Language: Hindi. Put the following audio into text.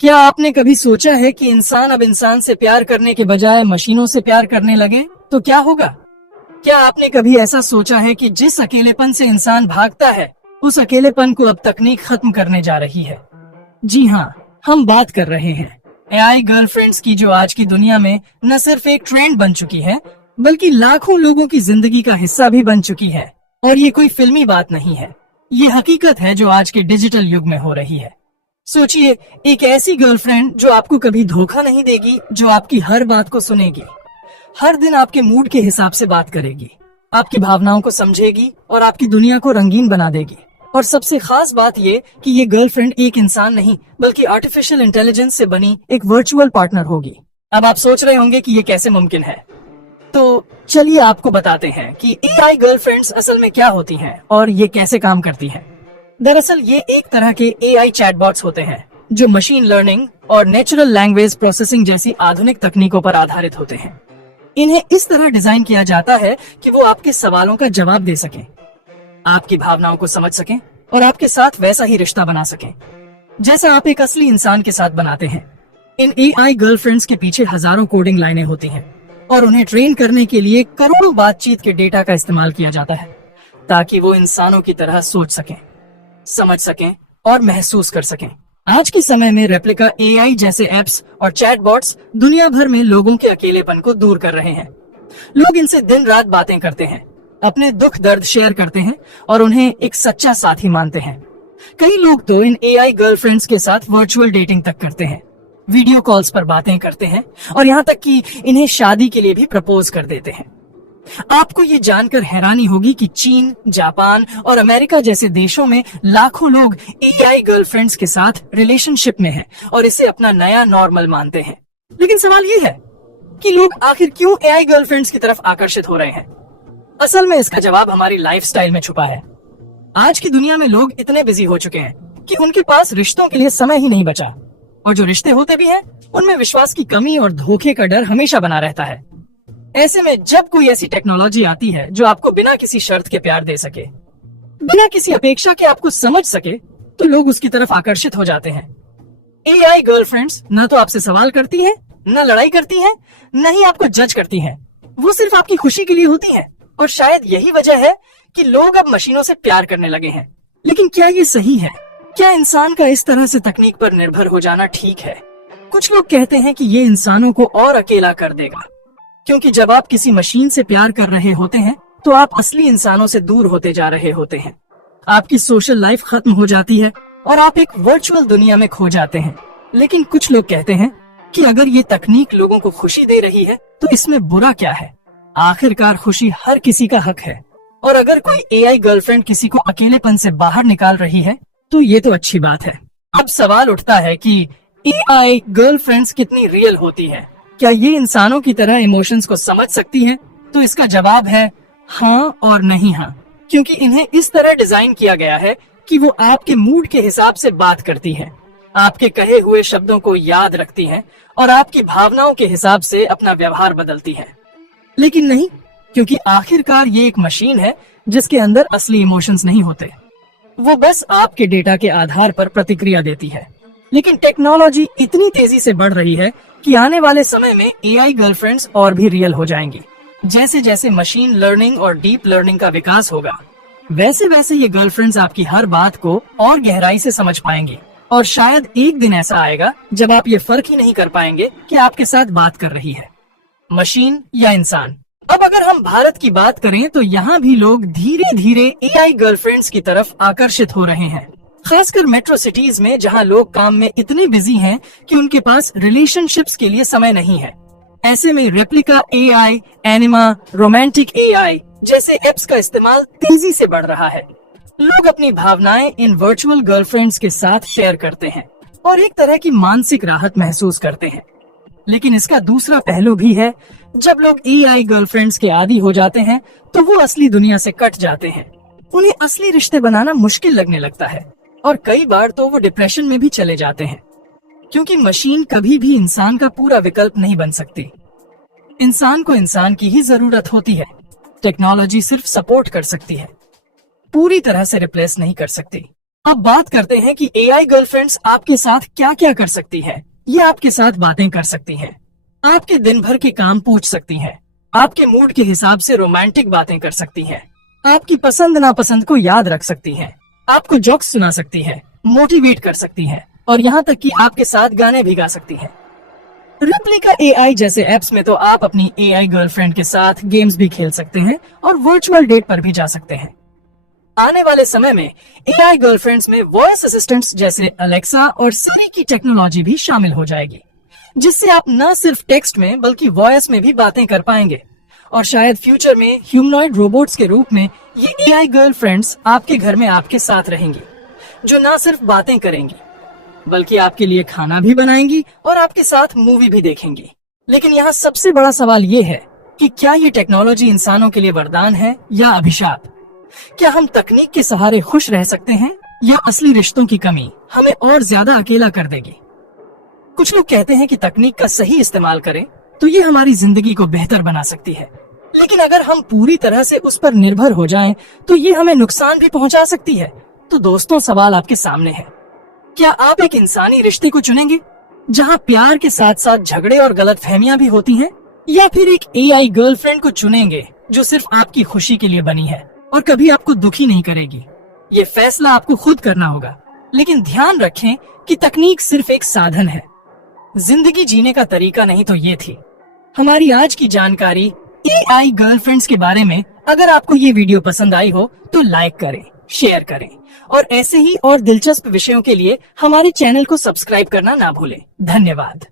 क्या आपने कभी सोचा है कि इंसान अब इंसान से प्यार करने के बजाय मशीनों से प्यार करने लगे तो क्या होगा? क्या आपने कभी ऐसा सोचा है कि जिस अकेलेपन से इंसान भागता है, उस अकेलेपन को अब तकनीक खत्म करने जा रही है? जी हाँ, हम बात कर रहे हैं एआई गर्लफ्रेंड्स की, जो आज की दुनिया में न सिर्फ एक ट्रेंड बन चुकी है, बल्कि लाखों लोगों की जिंदगी का हिस्सा भी बन चुकी है। और ये कोई फिल्मी बात नहीं है, ये हकीकत है जो आज के डिजिटल युग में हो रही है। सोचिए, एक ऐसी गर्लफ्रेंड जो आपको कभी धोखा नहीं देगी, जो आपकी हर बात को सुनेगी, हर दिन आपके मूड के हिसाब से बात करेगी, आपकी भावनाओं को समझेगी और आपकी दुनिया को रंगीन बना देगी। और सबसे खास बात ये कि ये गर्लफ्रेंड एक इंसान नहीं, बल्कि आर्टिफिशियल इंटेलिजेंस से बनी एक वर्चुअल पार्टनर होगी। अब आप सोच रहे होंगे कि ये कैसे मुमकिन है, तो चलिए आपको बताते हैं कि एआई गर्लफ्रेंड्स असल में क्या होती हैं और ये कैसे काम करती हैं। दरअसल ये एक तरह के एआई चैटबॉट्स होते हैं जो मशीन लर्निंग और नेचुरल लैंग्वेज प्रोसेसिंग जैसी आधुनिक तकनीकों पर आधारित होते हैं। इन्हें इस तरह डिजाइन किया जाता है कि वो आपके सवालों का जवाब दे सकें, आपकी भावनाओं को समझ सकें और आपके साथ वैसा ही रिश्ता बना सकें जैसा आप एक असली इंसान के साथ बनाते हैं। इन एआई गर्लफ्रेंड्स के पीछे हजारों कोडिंग लाइनें होती हैं और उन्हें ट्रेन करने के लिए करोड़ों बातचीत के डेटा का इस्तेमाल किया जाता है, ताकि वो इंसानों की तरह सोच सकें, समझ सकें और महसूस कर सकें। आज के समय में रेप्लिका एआई जैसे एप्स और चैटबॉट्स दुनिया भर में लोगों के अकेलेपन को दूर कर रहे हैं। लोग इनसे दिन रात बातें करते हैं, अपने दुख दर्द शेयर करते हैं और उन्हें एक सच्चा साथी मानते हैं। कई लोग तो इन एआई गर्लफ्रेंड्स के साथ वर्चुअल डेटिंग तक करते हैं, वीडियो कॉल्स पर बातें करते हैं और यहाँ तक कि इन्हें शादी के लिए भी प्रपोज कर देते हैं। आपको ये जानकर हैरानी होगी कि चीन, जापान और अमेरिका जैसे देशों में लाखों लोग एआई गर्लफ्रेंड्स के साथ रिलेशनशिप में हैं और इसे अपना नया नॉर्मल मानते हैं। लेकिन सवाल ये है कि लोग आखिर क्यों एआई गर्लफ्रेंड्स की तरफ आकर्षित हो रहे हैं? असल में इसका जवाब हमारी लाइफस्टाइल में छुपा है। आज की दुनिया में लोग इतने बिजी हो चुके हैं कि उनके पास रिश्तों के लिए समय ही नहीं बचा, और जो रिश्ते होते भी हैं उनमें विश्वास की कमी और धोखे का डर हमेशा बना रहता है। ऐसे में जब कोई ऐसी टेक्नोलॉजी आती है जो आपको बिना किसी शर्त के प्यार दे सके, बिना किसी अपेक्षा के आपको समझ सके, तो लोग उसकी तरफ आकर्षित हो जाते हैं। एआई गर्लफ्रेंड्स न तो आपसे सवाल करती हैं, न लड़ाई करती हैं, न ही आपको जज करती हैं। वो सिर्फ आपकी खुशी के लिए होती हैं। और शायद यही वजह है कि लोग अब मशीनों से प्यार करने लगे हैं। लेकिन क्या ये सही है? क्या इंसान का इस तरह से तकनीक पर निर्भर हो जाना ठीक है? कुछ लोग कहते हैं कि ये इंसानों को और अकेला कर देगा, क्योंकि जब आप किसी मशीन से प्यार कर रहे होते हैं तो आप असली इंसानों से दूर होते जा रहे होते हैं। आपकी सोशल लाइफ खत्म हो जाती है और आप एक वर्चुअल दुनिया में खो जाते हैं। लेकिन कुछ लोग कहते हैं कि अगर ये तकनीक लोगों को खुशी दे रही है तो इसमें बुरा क्या है? आखिरकार खुशी हर किसी का हक है, और अगर कोई एआई गर्लफ्रेंड किसी को अकेलेपन से बाहर निकाल रही है तो ये तो अच्छी बात है। अब सवाल उठता है कि एआई गर्लफ्रेंड्स कितनी रियल होती है? क्या ये इंसानों की तरह इमोशंस को समझ सकती है? तो इसका जवाब है हाँ और नहीं हाँ, क्योंकि इन्हें इस तरह डिजाइन किया गया है कि वो आपके मूड के हिसाब से बात करती है, आपके कहे हुए शब्दों को याद रखती है और आपकी भावनाओं के हिसाब से अपना व्यवहार बदलती है। लेकिन नहीं, क्योंकि आखिरकार ये एक मशीन है जिसके अंदर असली इमोशंस नहीं होते। वो बस आपके डेटा के आधार पर प्रतिक्रिया देती है। लेकिन टेक्नोलॉजी इतनी तेजी से बढ़ रही है कि आने वाले समय में एआई गर्लफ्रेंड्स और भी रियल हो जाएंगी। जैसे जैसे मशीन लर्निंग और डीप लर्निंग का विकास होगा, वैसे वैसे ये गर्लफ्रेंड्स आपकी हर बात को और गहराई से समझ पाएंगी। और शायद एक दिन ऐसा आएगा जब आप ये फर्क ही नहीं कर पाएंगे कि आपके साथ बात कर रही है मशीन या इंसान। अब अगर हम भारत की बात करें तो यहाँ भी लोग धीरे धीरे एआई गर्लफ्रेंड्स की तरफ आकर्षित हो रहे हैं, खासकर मेट्रो सिटीज में, जहाँ लोग काम में इतने बिजी हैं कि उनके पास रिलेशनशिप्स के लिए समय नहीं है। ऐसे में Replika AI, Anima, romantic AI जैसे एप्स का इस्तेमाल तेजी से बढ़ रहा है। लोग अपनी भावनाएं इन वर्चुअल गर्लफ्रेंड्स के साथ शेयर करते हैं और एक तरह की मानसिक राहत महसूस करते हैं। लेकिन इसका दूसरा पहलू भी है। जब लोग एआई गर्लफ्रेंड्स के आदी हो जाते हैं तो वो असली दुनिया से कट जाते हैं। उन्हें असली रिश्ते बनाना मुश्किल लगने लगता है और कई बार तो वो डिप्रेशन में भी चले जाते हैं, क्योंकि मशीन कभी भी इंसान का पूरा विकल्प नहीं बन सकती। इंसान को इंसान की ही जरूरत होती है। टेक्नोलॉजी सिर्फ सपोर्ट कर सकती है, पूरी तरह से रिप्लेस नहीं कर सकती। अब बात करते हैं कि एआई गर्लफ्रेंड्स आपके साथ क्या क्या कर सकती है। ये आपके साथ बातें कर सकती हैं, आपके दिन भर के काम पूछ सकती हैं, आपके मूड के हिसाब से रोमांटिक बातें कर सकती हैं, आपकी पसंद नापसंद को याद रख सकती हैं, आपको जोक्स सुना सकती हैं, मोटिवेट कर सकती हैं और यहाँ तक कि आपके साथ गाने भी गा सकती हैं। रेप्लिका एआई जैसे ऐप्स में तो आप अपनी एआई गर्लफ्रेंड के साथ गेम्स भी खेल सकते हैं और वर्चुअल डेट पर भी जा सकते हैं। आने वाले समय में एआई गर्लफ्रेंड्स में वॉइस असिस्टेंट्स जैसे अलेक्सा और सिरी की टेक्नोलॉजी भी शामिल हो जाएगी, जिससे आप न सिर्फ टेक्स्ट में बल्कि वॉइस में भी बातें कर पाएंगे। और शायद फ्यूचर में ह्यूमनॉइड रोबोट्स के रूप में ये एआई गर्लफ्रेंड्स आपके घर में आपके साथ रहेंगी, जो न सिर्फ बातें करेंगी बल्कि आपके लिए खाना भी बनाएंगी और आपके साथ मूवी भी देखेंगी। लेकिन यहाँ सबसे बड़ा सवाल ये है कि क्या ये टेक्नोलॉजी इंसानों के लिए वरदान है या अभिशाप? क्या हम तकनीक के सहारे खुश रह सकते हैं या असली रिश्तों की कमी हमें और ज्यादा अकेला कर देगी? कुछ लोग कहते हैं कि तकनीक का सही इस्तेमाल करें तो ये हमारी जिंदगी को बेहतर बना सकती है, लेकिन अगर हम पूरी तरह से उस पर निर्भर हो जाएं तो ये हमें नुकसान भी पहुंचा सकती है। तो दोस्तों, सवाल आपके सामने है, क्या आप एक इंसानी रिश्ते को चुनेंगे जहां प्यार के साथ साथ झगड़े और गलतफहमियां भी होती हैं, या फिर एक एआई गर्लफ्रेंड को चुनेंगे जो सिर्फ आपकी खुशी के लिए बनी है और कभी आपको दुखी नहीं करेगी? ये फैसला आपको खुद करना होगा, लेकिन ध्यान रखें कि तकनीक सिर्फ एक साधन है, जिंदगी जीने का तरीका नहीं। तो ये थी हमारी आज की जानकारी एआई गर्लफ्रेंड्स के बारे में। अगर आपको ये वीडियो पसंद आई हो तो लाइक करें, शेयर करें और ऐसे ही और दिलचस्प विषयों के लिए हमारे चैनल को सब्सक्राइब करना ना भूलें। धन्यवाद।